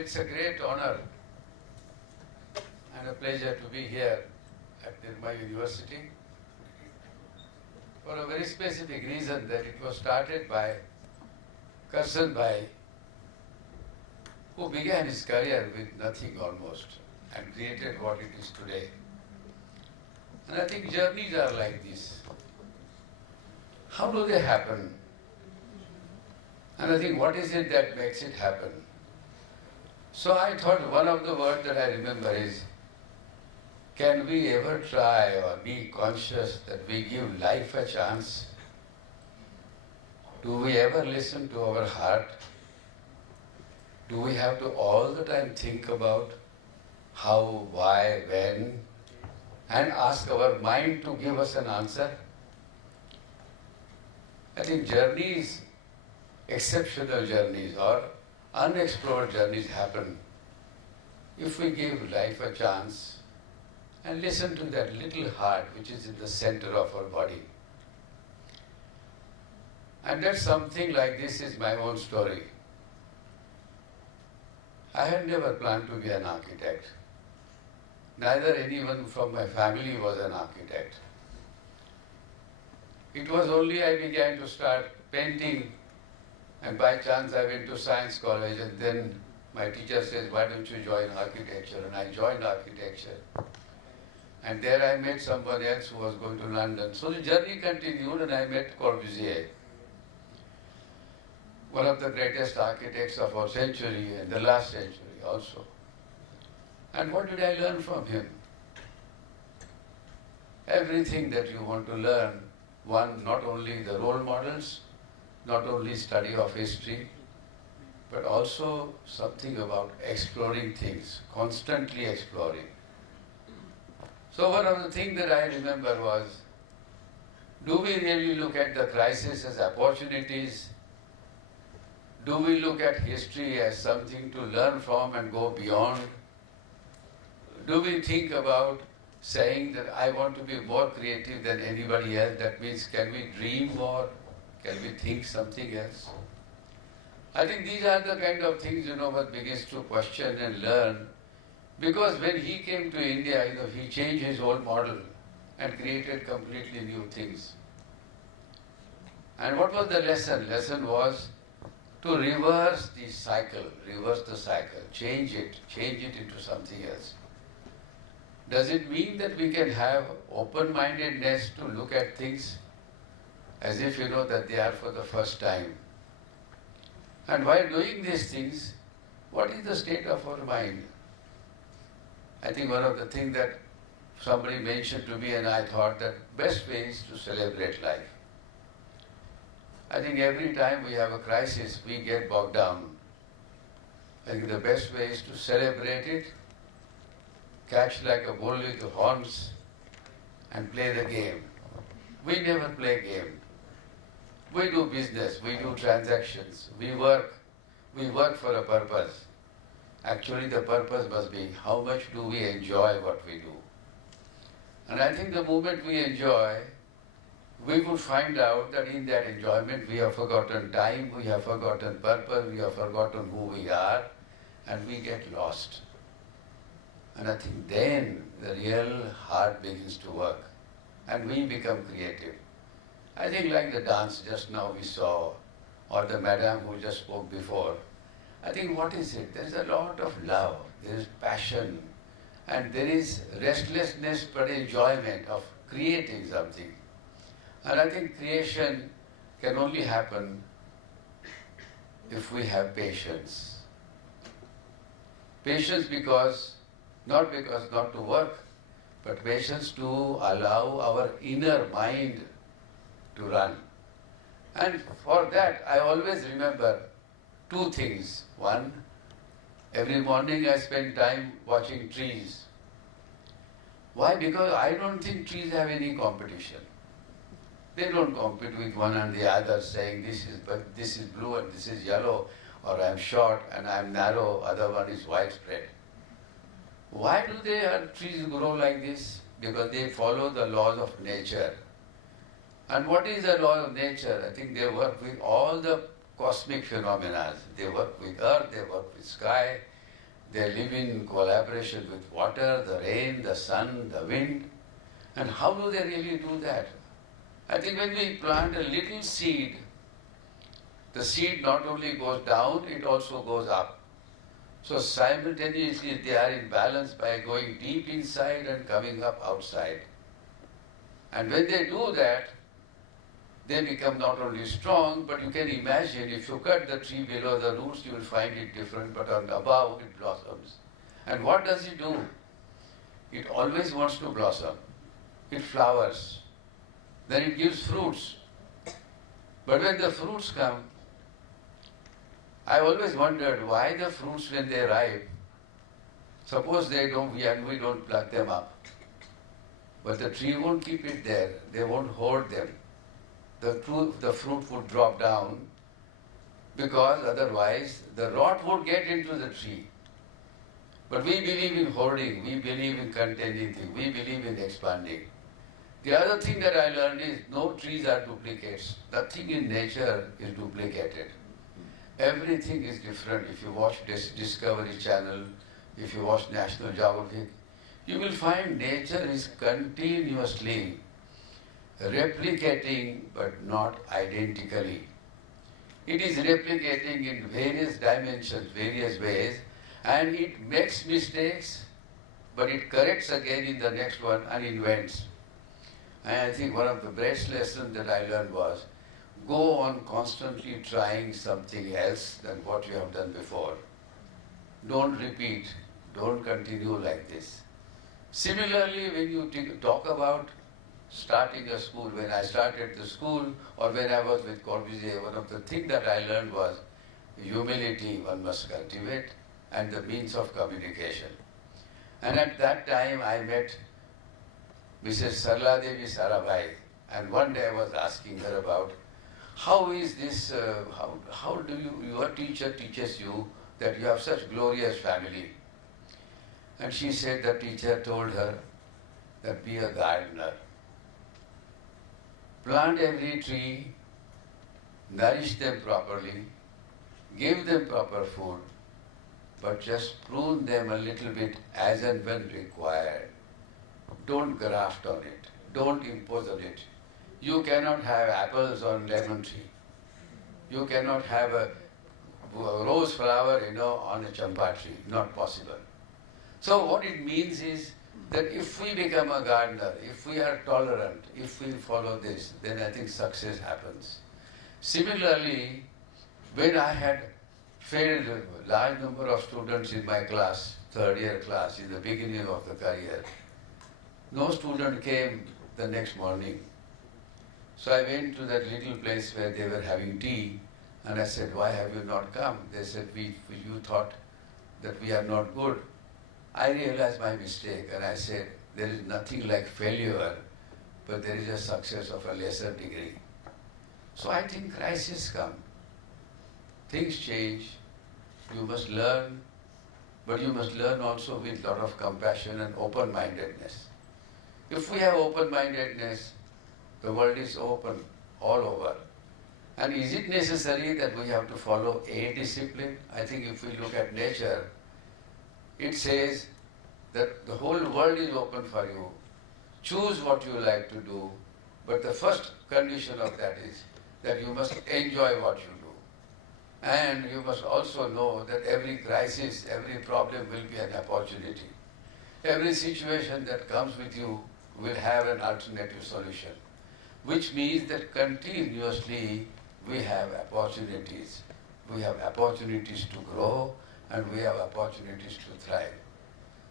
it's a great honor and a pleasure to be here at Nirma University for a very specific reason, that it was started by Karsan Bhai, who began his career with nothing almost and created what it is today. And I think journeys are like this. How do they happen? And I think what is it that makes it happen? So I thought one of the words that I remember is, can we ever try or be conscious that we give life a chance? Do we ever listen to our heart? Do we have to all the time think about how, why, when, and ask our mind to give us an answer? I think journeys, exceptional journeys or unexplored journeys happen if we give life a chance and listen to that little heart which is in the center of our body. And that something like this is my own story. I had never planned to be an architect. Neither anyone from my family was an architect. It was only I began to start painting, and by chance I went to science college, and then my teacher says, why don't you join architecture? And I joined architecture. And there I met somebody else who was going to London. So the journey continued, and I met Corbusier, one of the greatest architects of our century and the last century also. And what did I learn from him? Everything that you want to learn. One, not only the role models, not only study of history, but also something about exploring things, constantly exploring. So one of the things that I remember was, do we really look at the crisis as opportunities? Do we look at history as something to learn from and go beyond? Do we think about saying that I want to be more creative than anybody else? That means, can we dream more? Can we think something else? I think these are the kind of things, one begins to question and learn. Because when he came to India, he changed his whole model and created completely new things. And what was the lesson? Lesson was to reverse the cycle, change it into something else. Does it mean that we can have open-mindedness to look at things as if that they are for the first time? And while doing these things, what is the state of our mind? I think one of the things that somebody mentioned to me, and I thought that best way is to celebrate life. I think every time we have a crisis, we get bogged down. I think the best way is to celebrate it, catch like a bull with the horns, and play the game. We never play game. We do business, we do transactions, we work for a purpose. Actually, the purpose must be how much do we enjoy what we do. And I think the moment we enjoy, we would find out that in that enjoyment we have forgotten time, we have forgotten purpose, we have forgotten who we are, and we get lost. And I think then the real heart begins to work, and we become creative. I think like the dance just now we saw, or the madam who just spoke before, I think what is it? There is a lot of love, there is passion, and there is restlessness but enjoyment of creating something. And I think creation can only happen if we have patience. Patience not to work, but patience to allow our inner mind to run. And for that, I always remember two things. One, every morning I spend time watching trees. Why? Because I don't think trees have any competition. They don't compete with one and the other, saying this is blue and this is yellow, or I'm short and I'm narrow, other one is widespread. Why do trees grow like this? Because they follow the laws of nature. And what is the law of nature? I think they work with all the cosmic phenomena. They work with earth, they work with sky, They live in collaboration with water, the rain, the sun, the wind. And how do they really do that? I think when we plant a little seed, the seed not only goes down, it also goes up. So simultaneously they are in balance by going deep inside and coming up outside. And when they do that, they become not only strong, but you can imagine if you cut the tree below the roots, you will find it different, but on above it blossoms. And what does it do? It always wants to blossom. It flowers. Then it gives fruits. But when the fruits come, I always wondered why the fruits when they ripe, suppose we don't pluck them up. But the tree won't keep it there. They won't hoard them. The fruit would drop down because otherwise the rot would get into the tree. But we believe in hoarding, we believe in containing things, we believe in expanding. The other thing that I learned is no trees are duplicates. Nothing in nature is duplicated. Everything is different. If you watch Discovery Channel, if you watch National Geographic, you will find nature is continuously replicating but not identically. It is replicating in various dimensions, various ways, and it makes mistakes, but it corrects again in the next one and invents. And I think one of the best lessons that I learned was, go on constantly trying something else than what you have done before. Don't repeat, don't continue like this. Similarly, when you talk about starting a school, when I started the school or when I was with Corbusier, one of the things that I learned was humility one must cultivate and the means of communication. And at that time I met Mrs. Sarla Devi Sarabhai, and one day I was asking her about how is this, how do your teacher teaches you that you have such glorious family? And she said the teacher told her that be a gardener. Plant every tree, nourish them properly, give them proper food, but just prune them a little bit as and when required. Don't graft on it, don't impose on it. You cannot have apples on lemon tree. You cannot have a rose flower, on a champa tree, not possible. So what it means is that if we become a gardener, if we are tolerant, if we follow this, then I think success happens. Similarly, when I had failed a large number of students in my class, third year class, in the beginning of the career, no student came the next morning. So I went to that little place where they were having tea, and I said, why have you not come? They said, you thought that we are not good. I realized my mistake, and I said, there is nothing like failure, but there is a success of a lesser degree. So I think crises come. Things change. You must learn, but you must learn also with a lot of compassion and open-mindedness. If we have open-mindedness, the world is open all over. And is it necessary that we have to follow a discipline? I think if we look at nature, it says that the whole world is open for you. Choose what you like to do, but the first condition of that is that you must enjoy what you do. And you must also know that every crisis, every problem will be an opportunity. Every situation that comes with you will have an alternative solution, which means that continuously we have opportunities. We have opportunities to grow, and we have opportunities to thrive.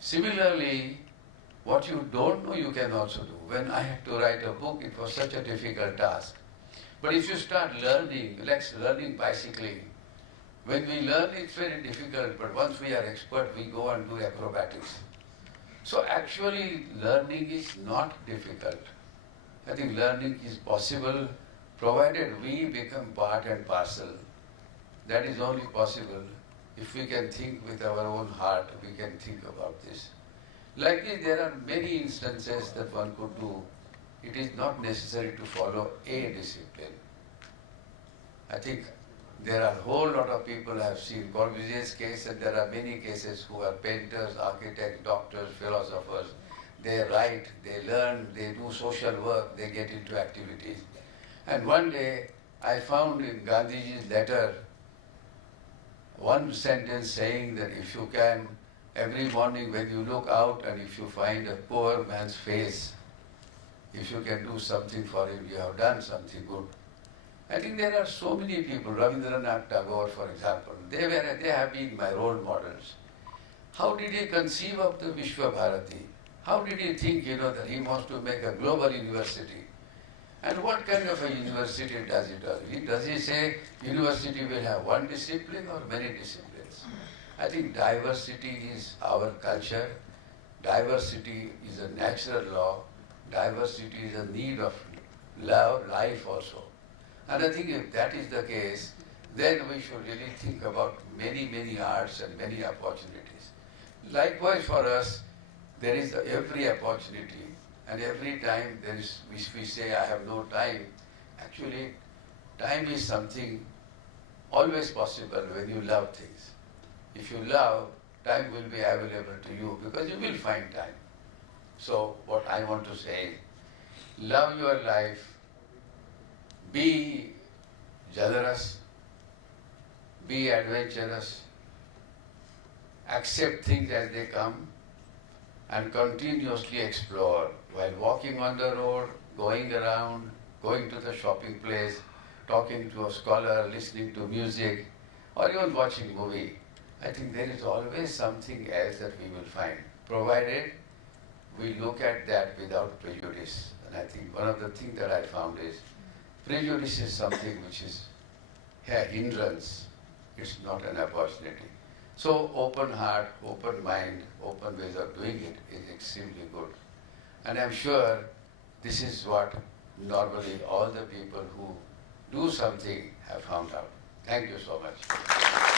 Similarly, what you don't know you can also do. When I had to write a book, it was such a difficult task. But if you start learning, like learning bicycling, when we learn it's very difficult, but once we are expert, we go and do acrobatics. So actually learning is not difficult. I think learning is possible provided we become part and parcel. That is only possible if we can think with our own heart, we can think about this. Like this, there are many instances that one could do. It is not necessary to follow a discipline. I think There are a whole lot of people I have seen Corbusier's case, and there are many cases who are painters, architects, doctors, philosophers. They write, they learn, they do social work, they get into activities. And one day I found in Gandhiji's letter one sentence saying that if you can, every morning when you look out and if you find a poor man's face, if you can do something for him, you have done something good. I think there are so many people, Rabindranath Tagore, for example, they have been my role models. How did he conceive of the Vishwa Bharati? How did he think, that he wants to make a global university? And what kind of a university does it do? Does he say university will have one discipline or many disciplines? I think diversity is our culture. Diversity is a natural law. Diversity is a need of love, life also. And I think if that is the case, then we should really think about many, many arts and many opportunities. Likewise for us, there is every opportunity, and every time there is, we say, I have no time. Actually, time is something always possible when you love things. If you love, time will be available to you because you will find time. So what I want to say, love your life, be generous, be adventurous, accept things as they come, and continuously explore while walking on the road, going around, going to the shopping place, talking to a scholar, listening to music, or even watching movie. I think there is always something else that we will find, provided we look at that without prejudice. And I think one of the things that I found is prejudice is something which is a hindrance. It's not an opportunity. So open heart, open mind, open ways of doing it is extremely good. And I'm sure this is what normally all the people who do something have found out. Thank you so much.